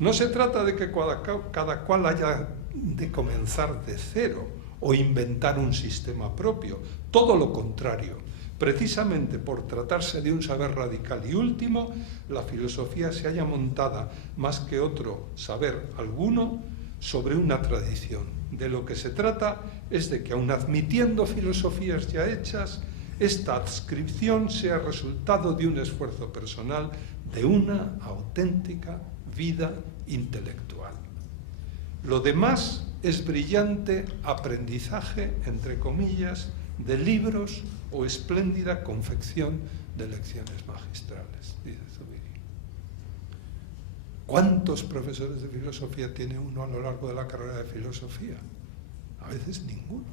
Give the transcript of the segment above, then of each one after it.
No se trata de que cada cual haya de comenzar de cero o inventar un sistema propio, todo lo contrario. Precisamente por tratarse de un saber radical y último, la filosofía se halla montada más que otro saber alguno sobre una tradición. De lo que se trata es de que, aun admitiendo filosofías ya hechas, esta adscripción sea resultado de un esfuerzo personal, de una auténtica vida intelectual. Lo demás es brillante aprendizaje, entre comillas, de libros o espléndida confección de lecciones magistrales, dice Zubiri. ¿Cuántos profesores de filosofía tiene uno a lo largo de la carrera de filosofía? A veces ninguno.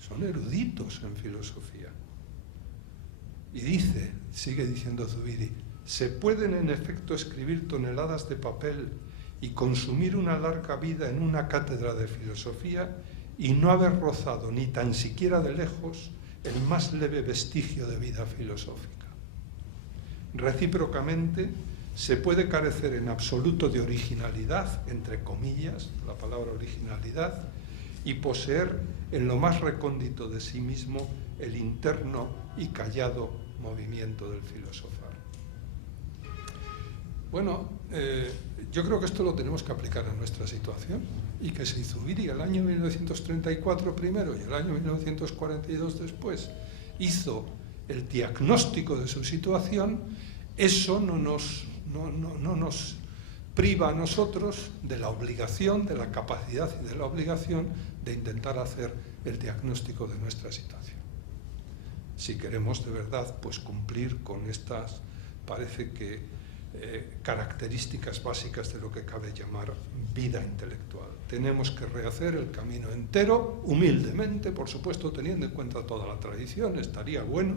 Son eruditos en filosofía. Y dice, sigue diciendo Zubiri, se pueden en efecto escribir toneladas de papel y consumir una larga vida en una cátedra de filosofía y no haber rozado ni tan siquiera de lejos el más leve vestigio de vida filosófica. Recíprocamente, se puede carecer en absoluto de originalidad, entre comillas, la palabra originalidad, y poseer en lo más recóndito de sí mismo el interno y callado movimiento del filosofar. Bueno, yo creo que esto lo tenemos que aplicar a nuestra situación, y que si Zubiri el año 1934 primero y el año 1942 después hizo el diagnóstico de su situación, eso no nos priva a nosotros de la obligación, de la capacidad y de la obligación de intentar hacer el diagnóstico de nuestra situación. Si queremos de verdad pues cumplir con estas, parece que características básicas de lo que cabe llamar vida intelectual. Tenemos que rehacer el camino entero, humildemente, por supuesto, teniendo en cuenta toda la tradición. Estaría bueno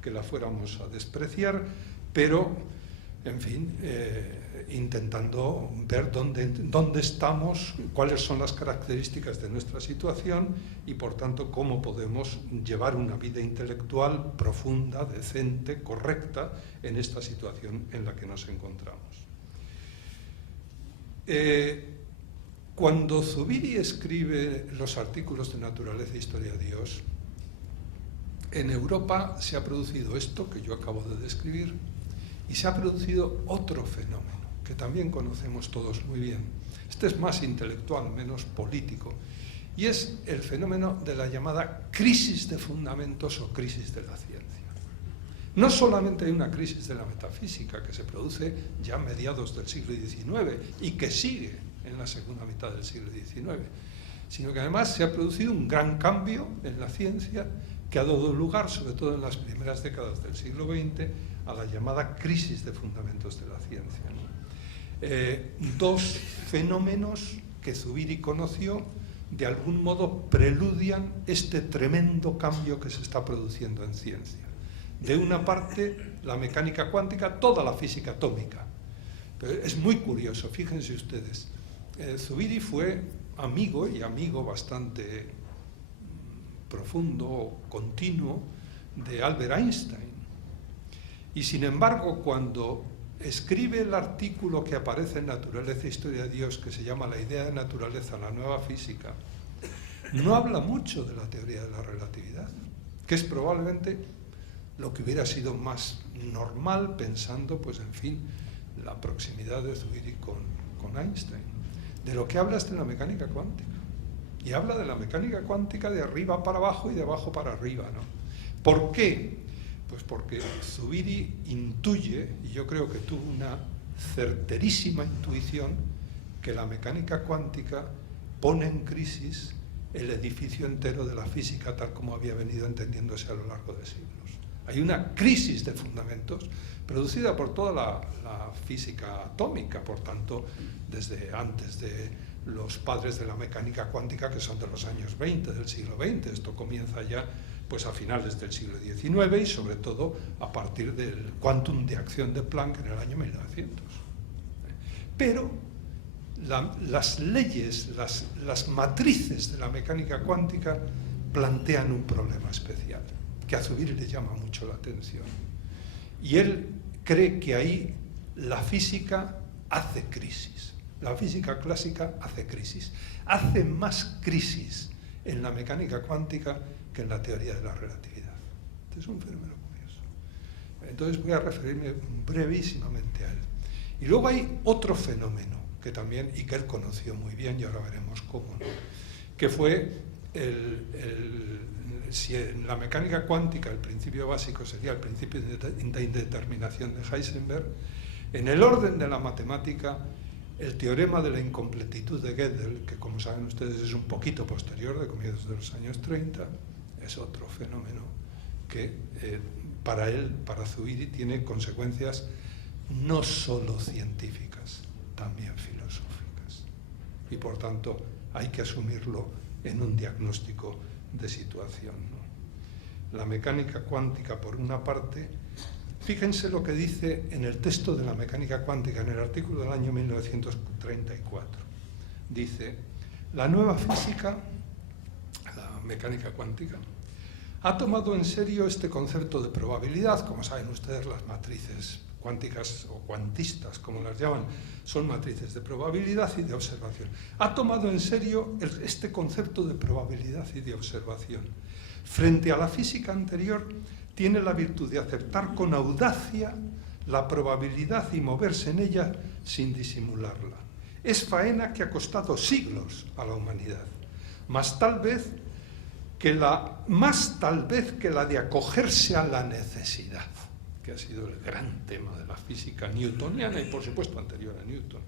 que la fuéramos a despreciar, pero, en fin, intentando ver dónde estamos, cuáles son las características de nuestra situación y, por tanto, cómo podemos llevar una vida intelectual profunda, decente, correcta en esta situación en la que nos encontramos. Cuando Zubiri escribe los artículos de Naturaleza e Historia de Dios, en Europa se ha producido esto que yo acabo de describir y se ha producido otro fenómeno que también conocemos todos muy bien. Este es más intelectual, menos político, y es el fenómeno de la llamada crisis de fundamentos o crisis de la ciencia. No solamente hay una crisis de la metafísica que se produce ya a mediados del siglo XIX y que sigue en la segunda mitad del siglo XIX, sino que además se ha producido un gran cambio en la ciencia que ha dado lugar, sobre todo en las primeras décadas del siglo XX, a la llamada crisis de fundamentos de la ciencia. Dos fenómenos que Zubiri conoció de algún modo preludian este tremendo cambio que se está produciendo en ciencia. De una parte, la mecánica cuántica, toda la física atómica. Pero es muy curioso, fíjense ustedes, Zubiri fue amigo, y amigo bastante profundo, continuo, de Albert Einstein. Y sin embargo, cuando escribe el artículo que aparece en Naturaleza e Historia de Dios, que se llama La idea de naturaleza, la nueva física, no habla mucho de la teoría de la relatividad, que es probablemente lo que hubiera sido más normal pensando, pues en fin, la proximidad de Zubiri con Einstein. De lo que habla es de la mecánica cuántica. Y habla de la mecánica cuántica de arriba para abajo y de abajo para arriba, ¿no? ¿Por qué? Pues porque Zubiri intuye, y yo creo que tuvo una certerísima intuición, que la mecánica cuántica pone en crisis el edificio entero de la física tal como había venido entendiéndose a lo largo de siglos. Hay una crisis de fundamentos producida por toda la física atómica, por tanto, desde antes de los padres de la mecánica cuántica, que son de los años 20 del siglo XX. Esto comienza ya pues a finales del siglo XIX y sobre todo a partir del quantum de acción de Planck en el año 1900. Pero las leyes, las matrices de la mecánica cuántica plantean un problema especial, que a Zubiri le llama mucho la atención. Y él cree que ahí la física hace crisis. La física clásica hace crisis. Hace más crisis en la mecánica cuántica que en la teoría de la relatividad. Este es un fenómeno curioso. Entonces voy a referirme brevísimamente a él. Y luego hay otro fenómeno que también, y que él conoció muy bien, y ahora veremos cómo, ¿no? Que fue si en la mecánica cuántica el principio básico sería el principio de indeterminación de Heisenberg, en el orden de la matemática, el teorema de la incompletitud de Gödel, que como saben ustedes es un poquito posterior, de comienzos de los años 30, es otro fenómeno que para él, para Zubiri, tiene consecuencias no solo científicas, también filosóficas. Y por tanto hay que asumirlo en un diagnóstico de situación, ¿no? La mecánica cuántica, por una parte, fíjense lo que dice en el texto de la mecánica cuántica, en el artículo del año 1934. Dice, la nueva física, la mecánica cuántica, ha tomado en serio este concepto de probabilidad. Como saben ustedes, las matrices cuánticas o cuantistas, como las llaman, son matrices de probabilidad y de observación. Ha tomado en serio este concepto de probabilidad y de observación. Frente a la física anterior, tiene la virtud de aceptar con audacia la probabilidad y moverse en ella sin disimularla. Es faena que ha costado siglos a la humanidad, más tal vez que la de acogerse a la necesidad, que ha sido el gran tema de la física newtoniana y por supuesto anterior a Newton.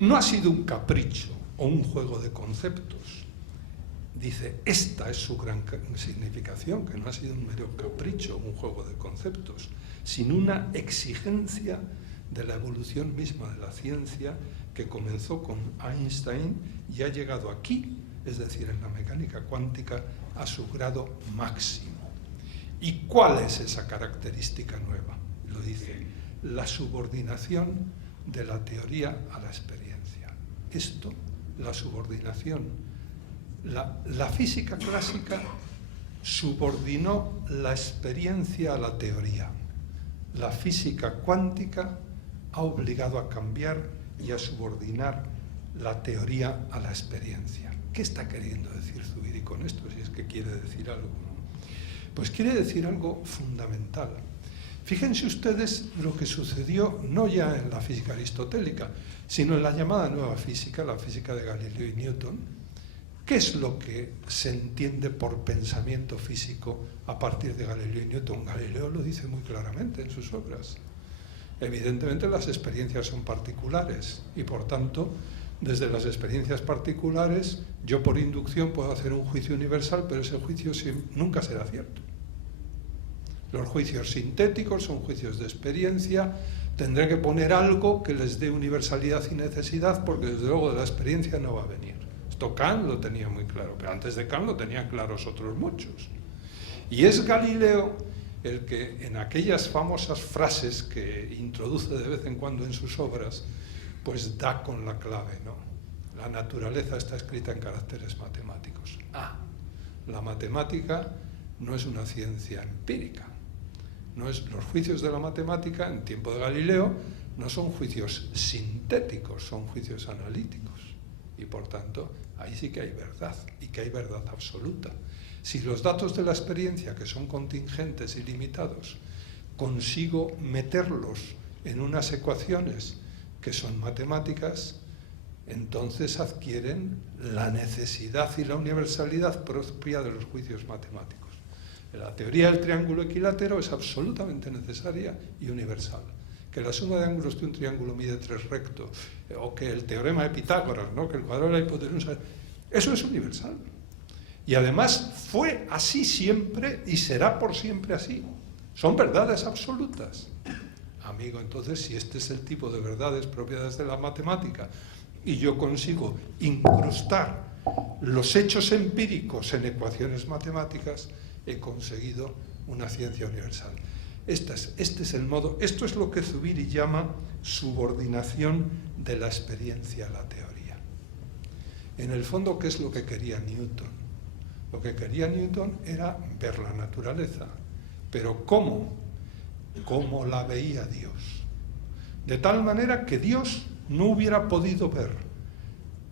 No ha sido un capricho o un juego de conceptos. Dice, esta es su gran significación, que no ha sido un mero capricho o un juego de conceptos, sino una exigencia de la evolución misma de la ciencia que comenzó con Einstein y ha llegado aquí, es decir, en la mecánica cuántica, a su grado máximo. ¿Y cuál es esa característica nueva? Lo dice, la subordinación de la teoría a la experiencia. Esto, la subordinación. La física clásica subordinó la experiencia a la teoría. La física cuántica ha obligado a cambiar y a subordinar la teoría a la experiencia. ¿Qué está queriendo decir Zubiri con esto, si es que quiere decir algo, ¿no? Pues quiere decir algo fundamental. Fíjense ustedes lo que sucedió no ya en la física aristotélica, sino en la llamada nueva física, la física de Galileo y Newton. ¿Qué es lo que se entiende por pensamiento físico a partir de Galileo y Newton? Galileo lo dice muy claramente en sus obras. Evidentemente las experiencias son particulares y por tanto, desde las experiencias particulares, yo por inducción puedo hacer un juicio universal, pero ese juicio nunca será cierto. Los juicios sintéticos son juicios de experiencia, tendré que poner algo que les dé universalidad y necesidad, porque desde luego de la experiencia no va a venir. Esto Kant lo tenía muy claro, pero antes de Kant lo tenían claros otros muchos. Y es Galileo el que en aquellas famosas frases que introduce de vez en cuando en sus obras, pues da con la clave, ¿no? La naturaleza está escrita en caracteres matemáticos. La matemática no es una ciencia empírica. Los juicios de la matemática en tiempo de Galileo no son juicios sintéticos, son juicios analíticos. Y por tanto, ahí sí que hay verdad, y que hay verdad absoluta. Si los datos de la experiencia, que son contingentes y limitados, consigo meterlos en unas ecuaciones que son matemáticas, entonces adquieren la necesidad y la universalidad propia de los juicios matemáticos. La teoría del triángulo equilátero es absolutamente necesaria y universal. Que la suma de ángulos de un triángulo mide 3 rectos, o que el teorema de Pitágoras, ¿no? Que el cuadrado de la hipotenusa, eso es universal. Y además fue así siempre y será por siempre así. Son verdades absolutas. Amigo, entonces, si este es el tipo de verdades propiedades de la matemática y yo consigo incrustar los hechos empíricos en ecuaciones matemáticas, he conseguido una ciencia universal. Este es el modo, esto es lo que Zubiri llama subordinación de la experiencia a la teoría. En el fondo, ¿qué es lo que quería Newton? Lo que quería Newton era ver la naturaleza, pero ¿cómo? ¿Cómo la veía Dios? de tal manera que Dios no hubiera podido ver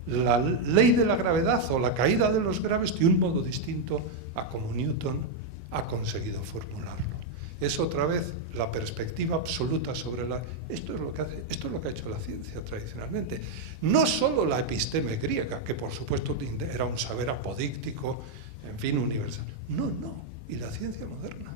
la ley de la gravedad o la caída de los graves de un modo distinto a como Newton ha conseguido formularlo. Es otra vez la perspectiva absoluta sobre la... Esto es lo que ha hecho la ciencia tradicionalmente. No solo la episteme griega, que por supuesto era un saber apodíctico, en fin, universal. No, y la ciencia moderna.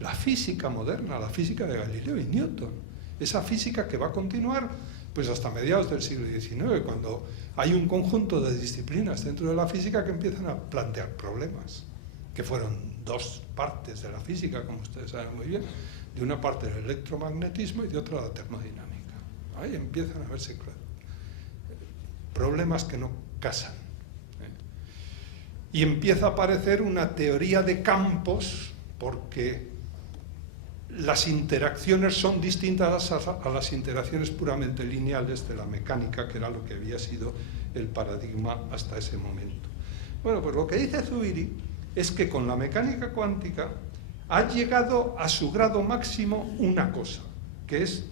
La física moderna, la física de Galileo y Newton. Esa física que va a continuar pues hasta mediados del siglo XIX, cuando hay un conjunto de disciplinas dentro de la física que empiezan a plantear problemas, que fueron dos partes de la física, como ustedes saben muy bien, de una parte el electromagnetismo y de otra la termodinámica. Ahí empiezan a verse problemas que no casan. Y empieza a aparecer una teoría de campos, porque las interacciones son distintas a las interacciones puramente lineales de la mecánica, que era lo que había sido el paradigma hasta ese momento. Bueno, pues lo que dice Zubiri es que con la mecánica cuántica ha llegado a su grado máximo una cosa, que es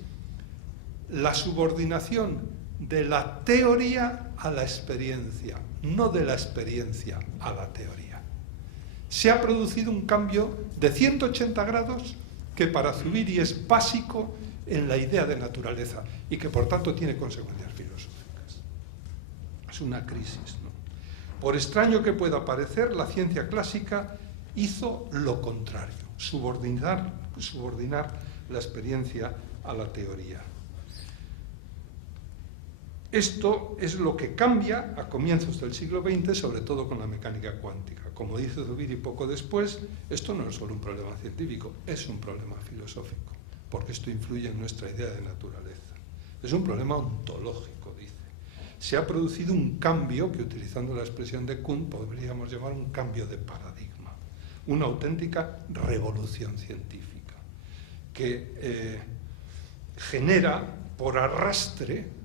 la subordinación de la teoría a la experiencia, no de la experiencia a la teoría. Se ha producido un cambio de 180 grados que para Zubiri es básico en la idea de naturaleza y que por tanto tiene consecuencias filosóficas. Es una crisis, ¿no? Por extraño que pueda parecer, la ciencia clásica hizo lo contrario, subordinar la experiencia a la teoría. Esto es lo que cambia a comienzos del siglo XX, sobre todo con la mecánica cuántica. Como dice Zubiri poco después, esto no es solo un problema científico, es un problema filosófico, porque esto influye en nuestra idea de naturaleza. Es un problema ontológico, dice. Se ha producido un cambio que, utilizando la expresión de Kuhn, podríamos llamar un cambio de paradigma, una auténtica revolución científica, que genera por arrastre